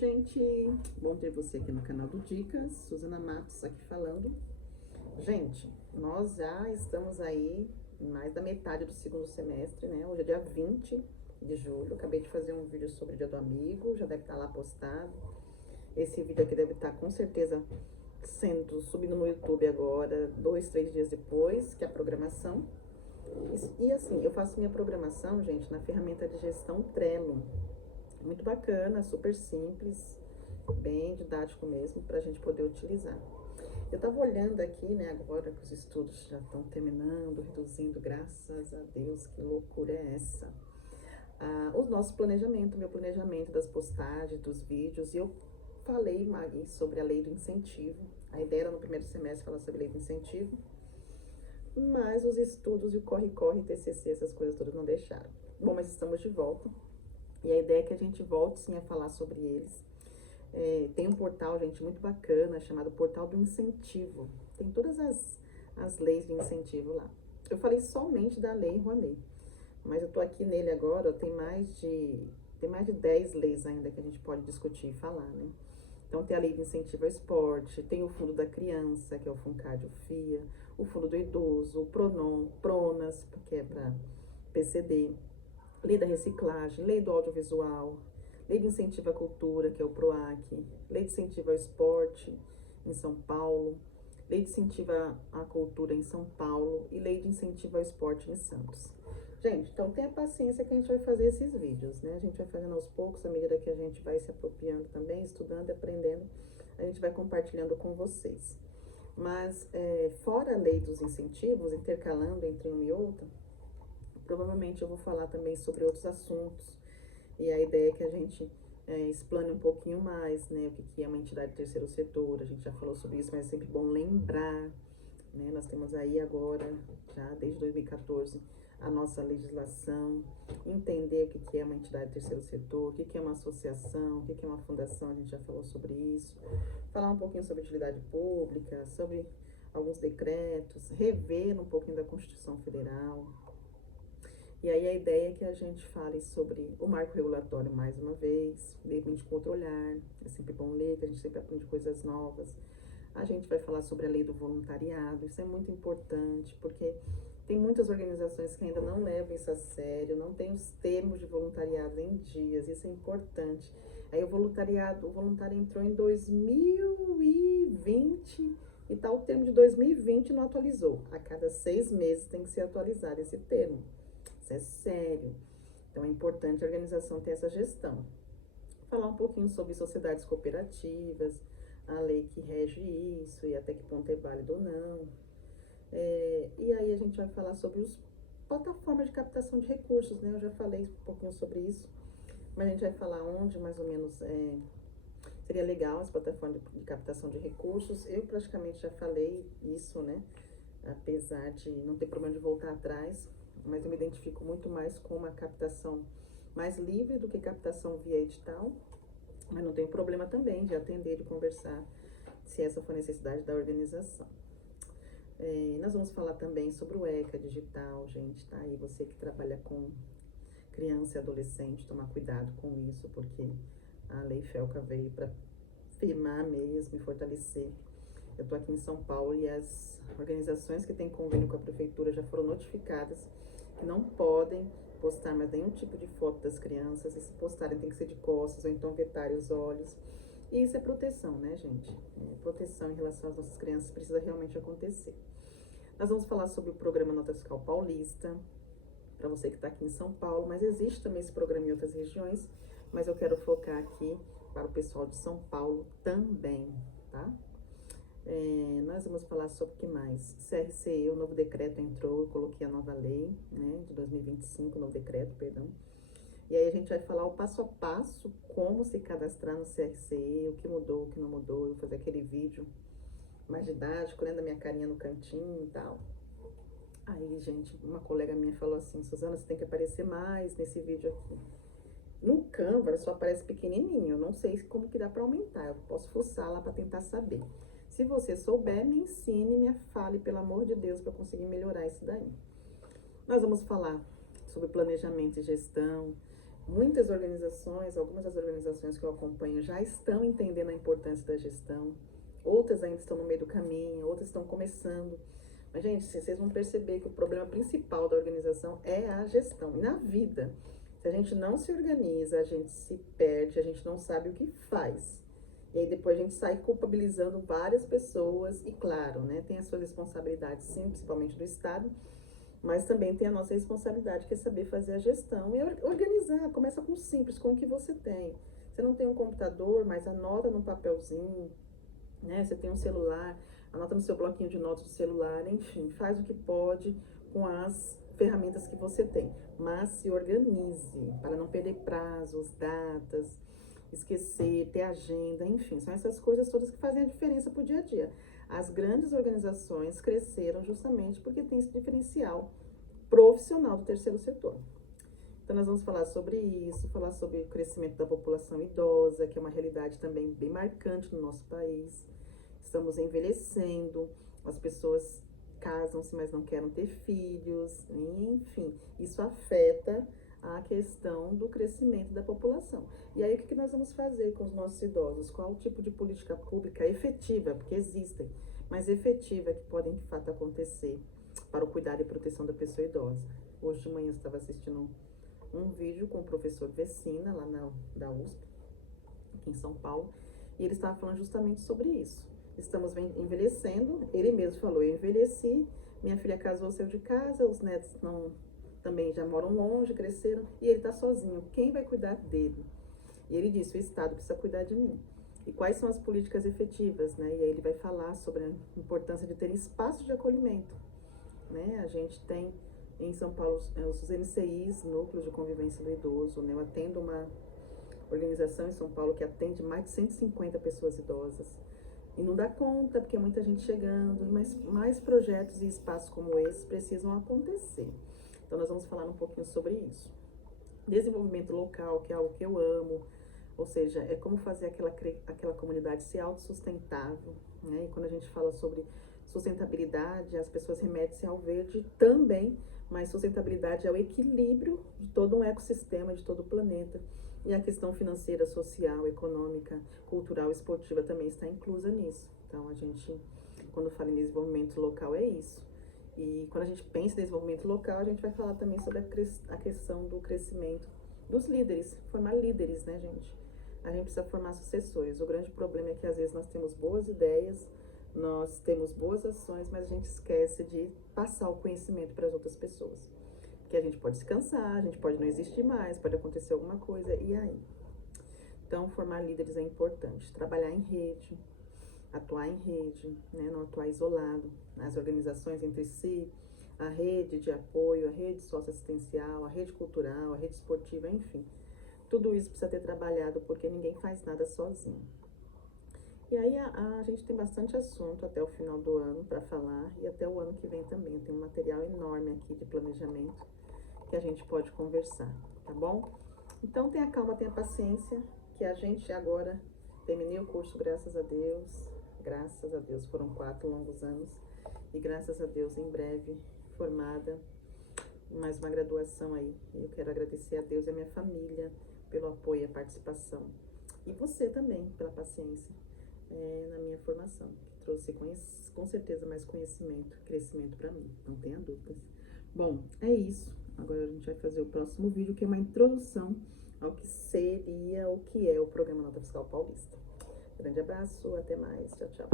gente! Bom ter você aqui no canal do Dicas. Suzana Matos aqui falando. Gente, nós já estamos aí em mais da metade do segundo semestre, né? Hoje é dia 20 de julho. Acabei de fazer um vídeo sobre o Dia do Amigo, já deve estar lá postado. Esse vídeo aqui deve estar com certeza subindo no YouTube agora, 2, 3 dias depois, que é a programação. E assim, eu faço minha programação, gente, na ferramenta de gestão Trello. Muito bacana, super simples, bem didático mesmo, para a gente poder utilizar. Eu estava olhando aqui, né, agora que os estudos já estão terminando, reduzindo, graças a Deus, que loucura é essa? O nosso planejamento, meu planejamento das postagens, dos vídeos, e eu falei, Magui, sobre a lei do incentivo. A ideia era no primeiro semestre falar sobre a lei do incentivo, mas os estudos e o corre-corre, TCC, essas coisas todas não deixaram. Bom, mas estamos de volta. E a ideia é que a gente volte sim a falar sobre eles. Tem um portal, gente, muito bacana, chamado Portal do Incentivo. Tem todas as leis de incentivo lá. Eu falei somente da Lei Rouanet, mas eu tô aqui nele agora, tem mais de 10 leis ainda que a gente pode discutir e falar, né? Então tem a Lei de Incentivo ao Esporte, tem o Fundo da Criança, que é o FUNCAD, o FIA, o Fundo do Idoso, o PRONON, PRONAS, que é para PCD, Lei da Reciclagem, Lei do Audiovisual, Lei de Incentivo à Cultura, que é o PROAC, Lei de Incentivo ao Esporte, em São Paulo, Lei de Incentivo à Cultura em São Paulo e Lei de Incentivo ao Esporte em Santos. Gente, então tenha paciência que a gente vai fazer esses vídeos, né? A gente vai fazendo aos poucos, à medida que a gente vai se apropriando também, estudando, aprendendo, a gente vai compartilhando com vocês. Mas, fora a lei dos incentivos, intercalando entre uma e outra, provavelmente eu vou falar também sobre outros assuntos, e a ideia é que a gente explane um pouquinho mais, né, o que é uma entidade do terceiro setor. A gente já falou sobre isso, mas é sempre bom lembrar, né, nós temos aí agora, já desde 2014, a nossa legislação, entender o que é uma entidade do terceiro setor, o que é uma associação, o que é uma fundação, a gente já falou sobre isso, falar um pouquinho sobre utilidade pública, sobre alguns decretos, rever um pouquinho da Constituição Federal. E aí a ideia é que a gente fale sobre o marco regulatório mais uma vez, de repente com outro olhar, é sempre bom ler, que a gente sempre aprende coisas novas. A gente vai falar sobre a lei do voluntariado, isso é muito importante, porque tem muitas organizações que ainda não levam isso a sério, não tem os termos de voluntariado em dias, isso é importante. Aí o voluntário entrou em 2020 e tá, o termo de 2020 não atualizou. A cada 6 meses tem que ser atualizado esse termo. Isso é sério. Então é importante a organização ter essa gestão. Falar um pouquinho sobre sociedades cooperativas, a lei que rege isso e até que ponto é válido ou não. E aí a gente vai falar sobre as plataformas de captação de recursos, né? Eu já falei um pouquinho sobre isso, mas a gente vai falar onde mais ou menos seria legal as plataformas de captação de recursos. Eu praticamente já falei isso, né? Apesar de não ter problema de voltar atrás, mas eu me identifico muito mais com uma captação mais livre do que captação via edital, mas não tem problema também de atender, de conversar, se essa for a necessidade da organização. Nós vamos falar também sobre o ECA digital, gente, tá? E você que trabalha com criança e adolescente, tomar cuidado com isso, porque a Lei FELCA veio para firmar mesmo e fortalecer. Eu tô aqui em São Paulo e as organizações que têm convênio com a prefeitura já foram notificadas que não podem postar mais nenhum tipo de foto das crianças, e se postarem tem que ser de costas ou então vetarem os olhos. E isso é proteção, né, gente? Proteção em relação às nossas crianças precisa realmente acontecer. Nós vamos falar sobre o programa Nota Fiscal Paulista, para você que está aqui em São Paulo, mas existe também esse programa em outras regiões, mas eu quero focar aqui para o pessoal de São Paulo também, tá? Nós vamos falar sobre o que mais? CRCE, o novo decreto entrou, eu coloquei a nova lei, né, de 2025, o novo decreto, perdão. E aí a gente vai falar o passo a passo, como se cadastrar no CRCE, o que mudou, o que não mudou. Eu vou fazer aquele vídeo mais didático, né, da minha carinha no cantinho e tal. Aí, gente, uma colega minha falou assim: Suzana, você tem que aparecer mais nesse vídeo aqui. No Canva, só aparece pequenininho, eu não sei como que dá para aumentar, eu posso fuçar lá para tentar saber. Se você souber, me ensine, me fale, pelo amor de Deus, para eu conseguir melhorar isso daí. Nós vamos falar sobre planejamento e gestão, Muitas organizações, algumas das organizações que eu acompanho já estão entendendo a importância da gestão, outras ainda estão no meio do caminho, outras estão começando. Mas, gente, vocês vão perceber que o problema principal da organização é a gestão. E na vida, se a gente não se organiza, a gente se perde, a gente não sabe o que faz. E aí depois a gente sai culpabilizando várias pessoas, e claro, né, tem as suas responsabilidades, sim, principalmente do Estado, mas também tem a nossa responsabilidade, que é saber fazer a gestão e organizar. Começa com o simples, com o que você tem. Você não tem um computador, mas anota num papelzinho, né? Você tem um celular, anota no seu bloquinho de notas do celular, enfim, faz o que pode com as ferramentas que você tem. Mas se organize para não perder prazos, datas, esquecer, ter agenda, enfim, são essas coisas todas que fazem a diferença para o dia a dia. As grandes organizações cresceram justamente porque tem esse diferencial profissional do terceiro setor. Então, nós vamos falar sobre isso, falar sobre o crescimento da população idosa, que é uma realidade também bem marcante no nosso país. Estamos envelhecendo, as pessoas casam-se, mas não querem ter filhos, enfim, isso afeta a questão do crescimento da população. E aí, o que nós vamos fazer com os nossos idosos? Qual o tipo de política pública efetiva, porque existem, mas efetiva, que podem de fato acontecer para o cuidado e proteção da pessoa idosa? Hoje de manhã eu estava assistindo um vídeo com o professor Vecina, lá da USP, aqui em São Paulo, e ele estava falando justamente sobre isso. Estamos envelhecendo, ele mesmo falou, eu envelheci, minha filha casou, saiu de casa, os netos também já moram longe, cresceram, e ele está sozinho. Quem vai cuidar dele? E ele disse, o Estado precisa cuidar de mim. E quais são as políticas efetivas, né? E aí ele vai falar sobre a importância de ter espaço de acolhimento, né? A gente tem em São Paulo os NCIs, Núcleos de Convivência do Idoso, né? Eu atendo uma organização em São Paulo que atende mais de 150 pessoas idosas. E não dá conta, porque é muita gente chegando, mas mais projetos e espaços como esse precisam acontecer. Então, nós vamos falar um pouquinho sobre isso. Desenvolvimento local, que é algo que eu amo, ou seja, é como fazer aquela comunidade ser autossustentável, né? E quando a gente fala sobre sustentabilidade, as pessoas remetem-se ao verde também, mas sustentabilidade é o equilíbrio de todo um ecossistema, de todo o planeta. E a questão financeira, social, econômica, cultural, esportiva também está inclusa nisso. Então, a gente, quando fala em desenvolvimento local, é isso. E quando a gente pensa em desenvolvimento local, a gente vai falar também sobre a questão do crescimento dos líderes, formar líderes, né, gente? A gente precisa formar sucessores. O grande problema é que às vezes nós temos boas ideias, nós temos boas ações, mas a gente esquece de passar o conhecimento para as outras pessoas. Que a gente pode se cansar, a gente pode não existir mais, pode acontecer alguma coisa, e aí? Então, formar líderes é importante. Trabalhar em rede, atuar em rede, né? Não atuar isolado. As organizações entre si, a rede de apoio, a rede socioassistencial, a rede cultural, a rede esportiva, enfim. Tudo isso precisa ter trabalhado, porque ninguém faz nada sozinho. E aí a gente tem bastante assunto até o final do ano para falar, e até o ano que vem também. Tem um material enorme aqui de planejamento que a gente pode conversar, tá bom? Então tenha calma, tenha paciência, que a gente agora terminei o curso, graças a Deus, foram 4 longos anos, e graças a Deus, em breve, formada, mais uma graduação aí. Eu quero agradecer a Deus e a minha família pelo apoio e a participação, e você também pela paciência na minha formação, que trouxe com certeza mais conhecimento, crescimento para mim, não tenha dúvidas. Bom, é isso. Agora a gente vai fazer o próximo vídeo, que é uma introdução ao que seria, o que é o Programa Nota Fiscal Paulista. Grande abraço, até mais, tchau, tchau.